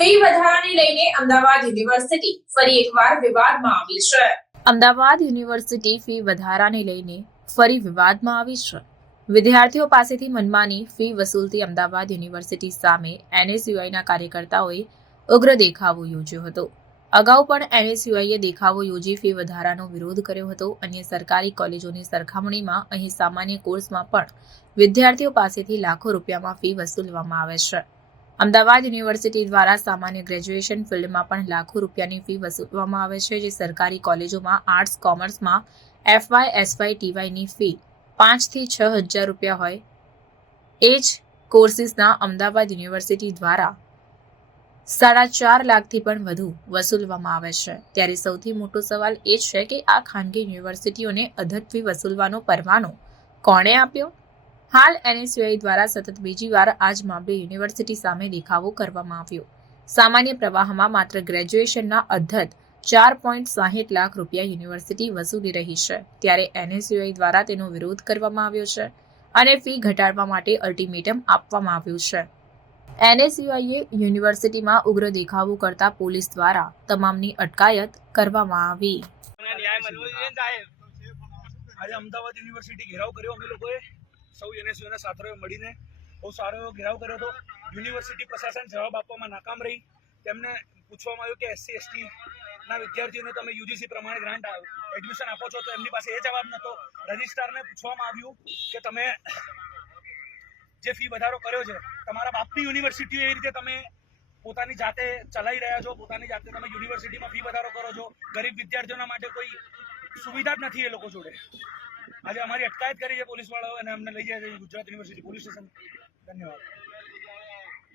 Fee વધારાને લઈને Ahmedabad university ફરી એકવાર વિવાદમાં આવી છે. અમદાવાદ યુનિવર્સિટી ફી વધારાને લઈને ફરી વિવાદમાં આવી છે. વિદ્યાર્થીઓ પાસેથી મનમાની ફી વસૂલતી અમદાવાદ યુનિવર્સિટી સામે એનએસયુઆઈના કાર્યકર્તાઓએ ઉગ્ર દેખાવો યોજ્યો હતો. અગાઉ પણ એનએસયુઆઈએ દેખાવો યોજી ફી વધારાનો વિરોધ કર્યો હતો. અન્ય સરકારી કોલેજોની સરખામણીમાં અહીં સામાન્ય કોર્સમાં પણ વિદ્યાર્થીઓ પાસેથી લાખો રૂપિયામાં ફી વસૂલવામાં આવે છે. અમદાવાદ યુનિવર્સિટી દ્વારા સામાન્ય ગ્રેજ્યુએશન ફિલ્ડમાં પણ લાખો રૂપિયાની ફી વસૂલવામાં આવે છે, જે સરકારી કોલેજોમાં આર્ટ્સ, કોમર્સમાં એફવાય, એસવાય, ટીવાયની ફી પાંચથી છ હજાર રૂપિયા હોય. એ જ કોર્સિસના અમદાવાદ યુનિવર્સિટી દ્વારા સાડા ચાર લાખથી પણ વધુ વસૂલવામાં આવે છે. ત્યારે સૌથી મોટો સવાલ એ છે કે આ ખાનગી યુનિવર્સિટીઓને અધત ફી વસૂલવાનો પરવાનો કોણે આપ્યો? હાલ એનએસયુઆઈ દ્વારા સતત બીજી વાર આ જ મામલે યુનિવર્સિટી સામે દેખાવો કરવામાં આવ્યો. સામાન્ય પ્રવાહમાં માત્ર ગ્રેજ્યુએશનના અધત ચાર પોઈન્ટ સાહીઠ લાખ રૂપિયા યુનિવર્સિટી વસૂલી રહી છે ત્યારે એનએસયુઆઈ દ્વારા તેનો વિરોધ કરવામાં આવ્યો છે અને ફી ઘટાડવા માટે અલ્ટિમેટમ આપવામાં આવ્યું છે. એનએસયુઆઈએ યુનિવર્સિટીમાં ઉગ્ર દેખાવો કરતા પોલીસ દ્વારા તમામની અટકાયત કરવામાં આવી. આજે અમદાવાદ યુનિવર્સિટી ઘેરાવ કર્યો અમે લોકોએ. સૌ એનએસયુના છાત્રોએ મળીને બહુ સારો એવો ઘેરાવ કર્યો હતો. યુનિવર્સિટી પ્રશાસન જવાબ આપવામાં નાકામ રહી. તેમને પૂછવામાં આવ્યું કે એસસી એસટી ના વિદ્યાર્થીઓને તમે યુજીસી પ્રમાણે ગ્રાન્ટ એડમિશન આપો છો તો એમની પાસે એ જવાબ નહોતો. રજિસ્ટ્રારને પૂછવામાં આવ્યું કે તમે જે ફી વધારો કર્યો છે, તમારા બાપની યુનિવર્સિટીઓ એ રીતે તમે પોતાની જાતે ચલાવી રહ્યા છો, પોતાની જાતે તમે યુનિવર્સિટીમાં ફી વધારો કરો છો. ગરીબ વિદ્યાર્થીઓના માટે કોઈ સુવિધા જ નથી એ લોકો જોડે. આજે અમારી અટકાયત કરી છે પોલીસ વાળાઓ અને અમને લઈ જાય છે ગુજરાત યુનિવર્સિટી પોલીસ સ્ટેશન. ધન્યવાદ.